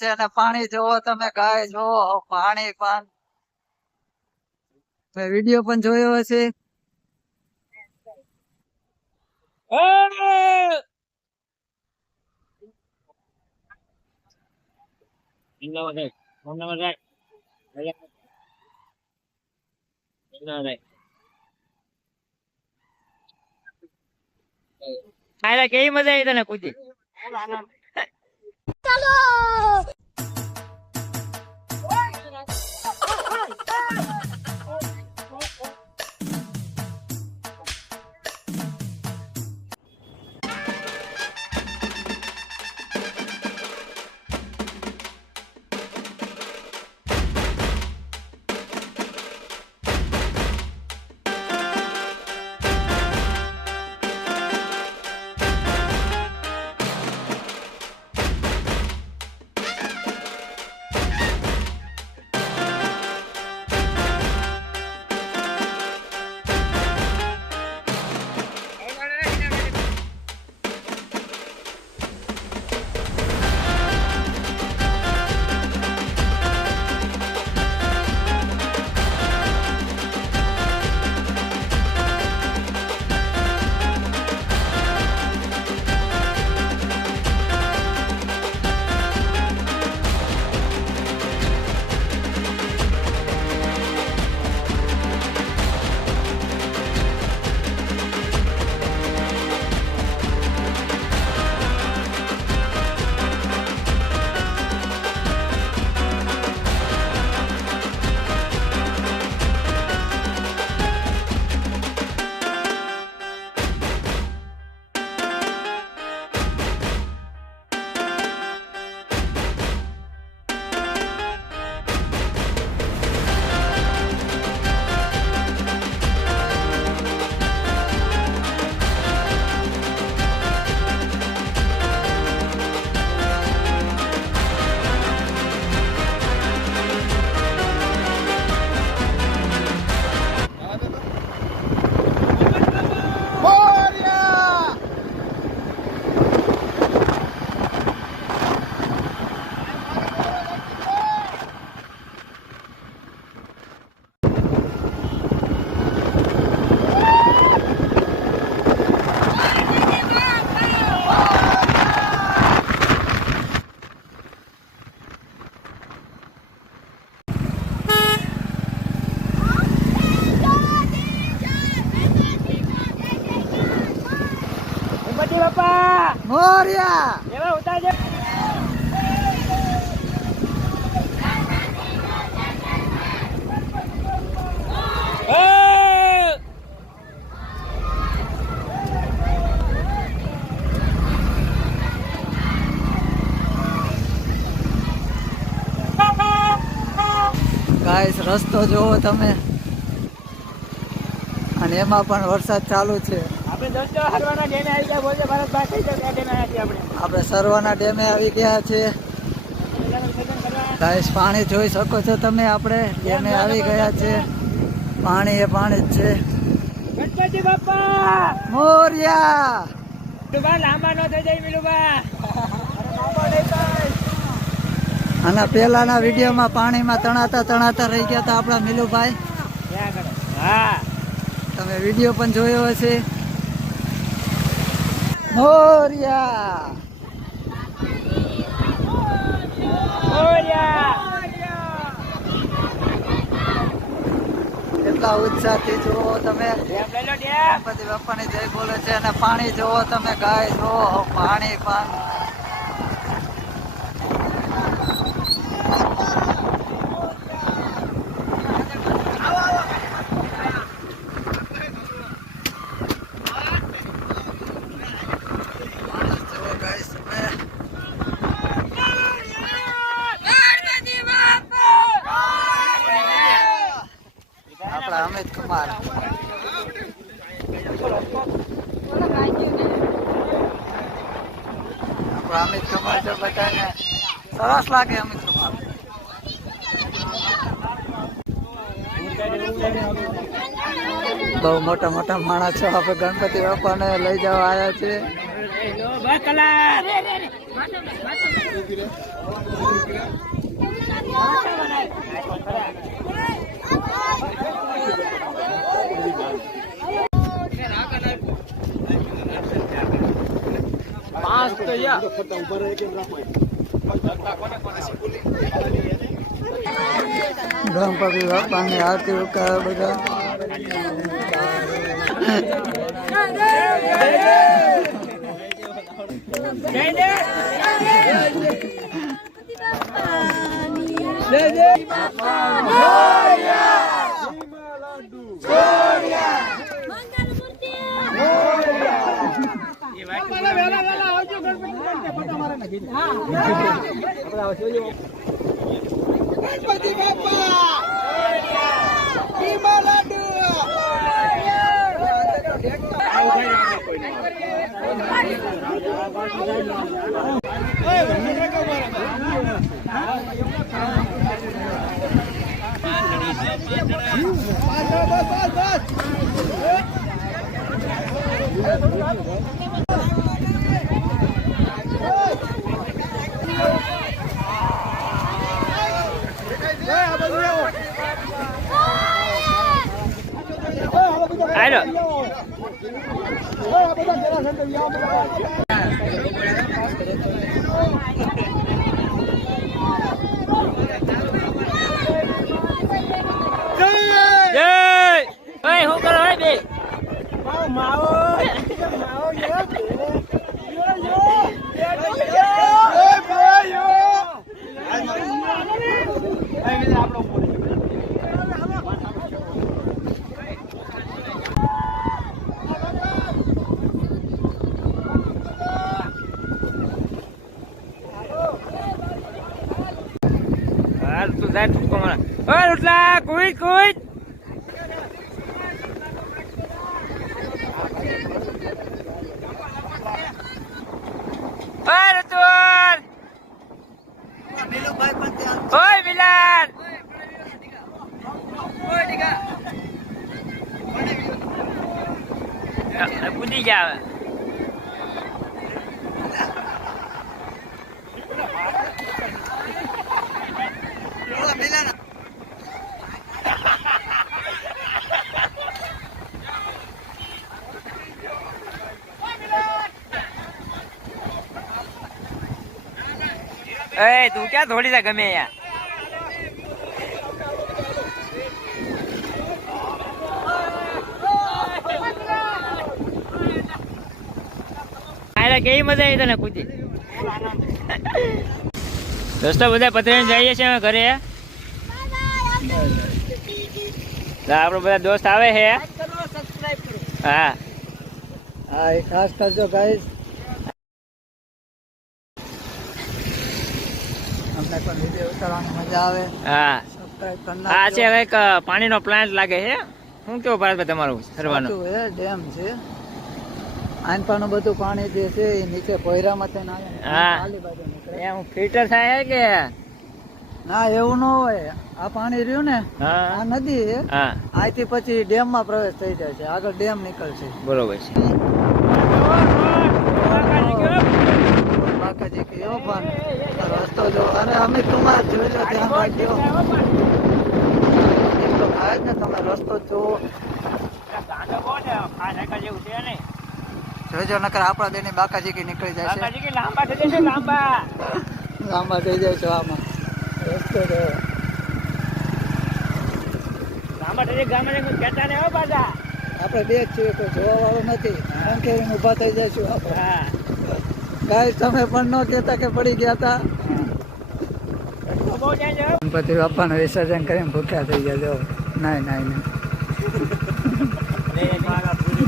છે અને પાણી જોવો તમે ગાય જોવો પાણી પણ વિડીયો પણ જોયો હશે. કેવી મજા આવી તને કુદી? બાપા મોરિયા એવા ઉતારજે. ગાઈસ રસ્તો જોવો તમે અને એમાં પણ વરસાદ ચાલુ છે. આપણે સરવાના ડેમે આવી ગયા. બોલજે ભારતભાઈ કઈ જગ્યાએ ડેમે આવ્યા છીએ? આપણે સરવાના ડેમે આવી ગયા છે. ગાઈસ પાણી જોઈ શકો છો તમે, આપણે ડેમે આવી ગયા છે. પાણી એ પાણી જ છે. ગણપતિ બાપા મોરિયા લાંબા નો થઈ જાય મિલુબા. આના પહેલાના વિડીયોમાં પાણીમાં તણાતા રહી ગયા હતા આપણા મિલુભાઈ. હા તમે વિડીયો પણ જોયો હશે. મોરિયા કેટલા ઉત્સાહથી જુઓ તમે. ગણપતિ બાપાની જય બોલે છે અને પાણી જોવો તમે ગાય જોવો પાણી પણ. આપણા અમિત કુમાર અમિત કુમાર જો બધાને સરસ લાગે. અમિત કુમાર બહુ મોટા મોટા માણસો આપણે ગણપતિ બાપાને લઈ જવા આવ્યા છે. પાંચ તો યા ગણપતિ બાપાની આરતી ઉતારે બધા. ગણપતિ બાપા ભીમા લાડુ કુઈટ કુઈટ ઓય મિલાન પૂછી જાવ ए तू क्या थोड़ी सा गमे यार કેવી મજા આવી તને કુદી દોસ્તો બધા પતરીને જઈએ છીએ અમે ઘરે આપણો બધા દોસ્ત આવે છે હા હા એ ખાસ કરજો ગાઈસ. અમને પણ વિડીયો ઉતારવાની મજા આવે. હા સબસ્ક્રાઇબ કરી આ છે નાખજો. કઈક પાણીનો પ્લાન્ટ લાગે છે શું કેવું ભારતભાઈ તમારું ફરવાનું સાચું છે, ડેમ છે. આનપાનું બધું પાણી જે છે એ નીચે ભોયરામાં થઈને આવે ને હા. ખાલી બાજુ નીકળે. એમ ફિલ્ટર થાય કે ના એવું ન હોય. આ પાણી રહ્યું ને આ હા નદી છે. હા અહીંથી પછી ડેમ માં પ્રવેશ થઈ જાય છે. આગળ ડેમ નીકળશે. બરોબર છે બાકાજી કયો પણ રસ્તો જો અને અમે તમારે જોજો ધ્યાન રાખજો. એમ તો થાય જ ને તમે રસ્તો જોવો જોજો નકર આપણા દેની બાકાજી કી નીકળી જાય છે. લાંબા થઈ જશે લાંબા લાંબા થઈ જાય છે આમાં રસ્તો જો. લાંબા થઈ જાય ગામમાં કહેતા ને હો પાછા આપણે બે જ છીએ કોઈ જોવા વાળું નથી. અંકે ઊભા થઈ જઈશું આપણે. હા ગાઈસ તમે પણ ન કહેતા કે પડી ગયા હતા. બહુ જાય છે ગણપતિ બાપાનું વિસર્જન કરીને ભૂખ્યા થઈ ગયા જો. નહીં નહીં નહીં પૂરી